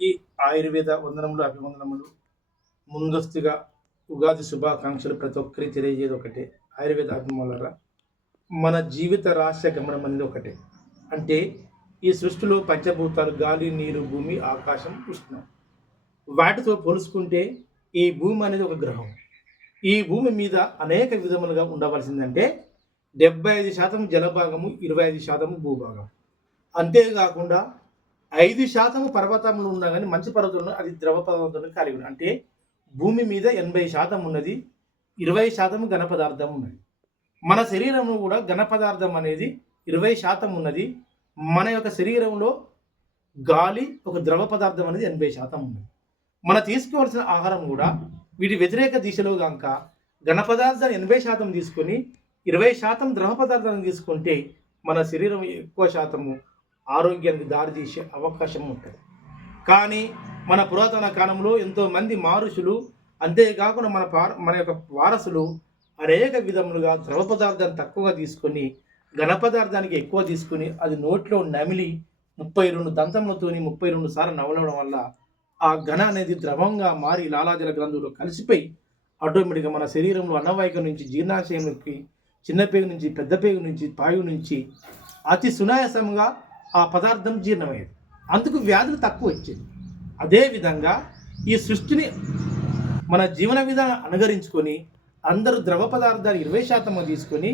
ఈ ఆయుర్వేద వందనములు అభివందనములు ముందస్తుగా ఉగాది శుభాకాంక్షలు ప్రతి ఒక్కరికి తెలియజేది ఒకటే. ఆయుర్వేద అభిమానులారా, మన జీవిత రహస్య గమనం అనేది ఒకటే. అంటే ఈ సృష్టిలో పంచభూతాలు గాలి, నీరు, భూమి, ఆకాశం, ఉష్ణం. వాటితో పోల్చుకుంటే ఈ భూమి అనేది ఒక గ్రహం. ఈ భూమి మీద అనేక విధములుగా ఉండవలసిందంటే 75% జలభాగము, 25% భూభాగం. అంతేకాకుండా 5% పర్వతములు ఉన్నా కానీ మంచి పర్వతంలో అది ద్రవ పదార్థంలో కలిగి ఉంది. అంటే భూమి మీద 80% ఉన్నది, 20% ఘన పదార్థం ఉన్నది. మన శరీరంలో కూడా ఘన పదార్థం అనేది 20% ఉన్నది. మన యొక్క శరీరంలో గాలి ఒక ద్రవ పదార్థం అనేది 80% ఉన్నది. మనం తీసుకోవాల్సిన ఆహారం కూడా వీటి వ్యతిరేక దిశలో కనుక ఘన పదార్థాన్ని 80% తీసుకొని 20% ద్రవ పదార్థాన్ని తీసుకుంటే మన శరీరం ఎక్కువ శాతము ఆరోగ్యానికి దారితీసే అవకాశం ఉంటుంది. కానీ మన పురాతన కాలంలో ఎంతోమంది మహర్షులు, అంతేకాకుండా మన యొక్క వారసులు అనేక విధములుగా ద్రవ పదార్థాన్ని తక్కువగా తీసుకొని ఘన పదార్థానికి ఎక్కువ తీసుకుని అది నోట్లో నమిలి 32 దంతములతోని 32 సార్లు నవలడం వల్ల ఆ ఘన అనేది ద్రవంగా మారి లాలాజల గ్రంథులు కలిసిపోయి ఆటోమేటిక్గా మన శరీరంలో అన్నవాహిక నుంచి జీర్ణాశయంలోకి, చిన్న పేగు నుంచి పెద్ద పేగు నుంచి పాయు నుంచి అతి సునాయాసంగా ఆ పదార్థం జీర్ణమయ్యేది. అందుకు వ్యాధులు తక్కువ వచ్చేది. అదేవిధంగా ఈ సృష్టిని మన జీవన విధానం అనుగరించుకొని అందరూ ద్రవ పదార్థాన్ని 20% తీసుకొని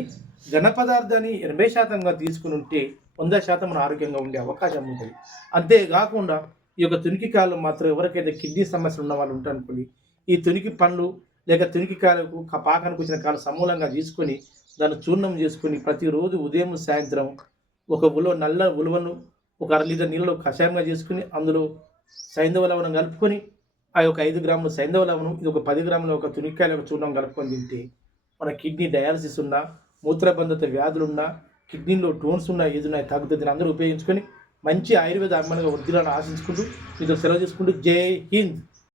ఘన పదార్థాన్ని 80% తీసుకుని ఉంటే 100% మన ఆరోగ్యంగా ఉండే అవకాశం ఉంటుంది. అంతేకాకుండా ఈ యొక్క తునికి కాయలు మాత్రం ఎవరికైతే కిడ్నీ సమస్యలు ఉన్న వాళ్ళు ఉంటారనుకోండి, ఈ తునికి పండ్లు లేక తునికి కాయలకు పాకానికి వచ్చిన కాయలు సమూలంగా తీసుకొని దాన్ని చూర్ణం చేసుకొని ప్రతిరోజు ఉదయం సాయంత్రం ఒక నల్ల ఉలువను ఒక 1/2 లీటర్ నీళ్ళలో కషాయంగా చేసుకుని అందులో సైంధవ లవణం కలుపుకొని ఆ యొక్క 5 గ్రాముల సైంధవ లవణం, ఇది ఒక 10 గ్రాముల ఒక తునిక్కాయల ఒక చూర్ణం కలుపుకొని తింటే మన కిడ్నీ డయాలసిస్ ఉన్నా, మూత్రబంధత వ్యాధులున్నా, కిడ్నీలో టోన్స్ ఉన్నా, ఏదున్నా తగ్గుతుంది. అందరూ ఉపయోగించుకొని మంచి ఆయుర్వేద అమ్మగా వృద్ధిలను ఆశించుకుంటూ మీతో సెలవు చేసుకుంటూ జై హింద్.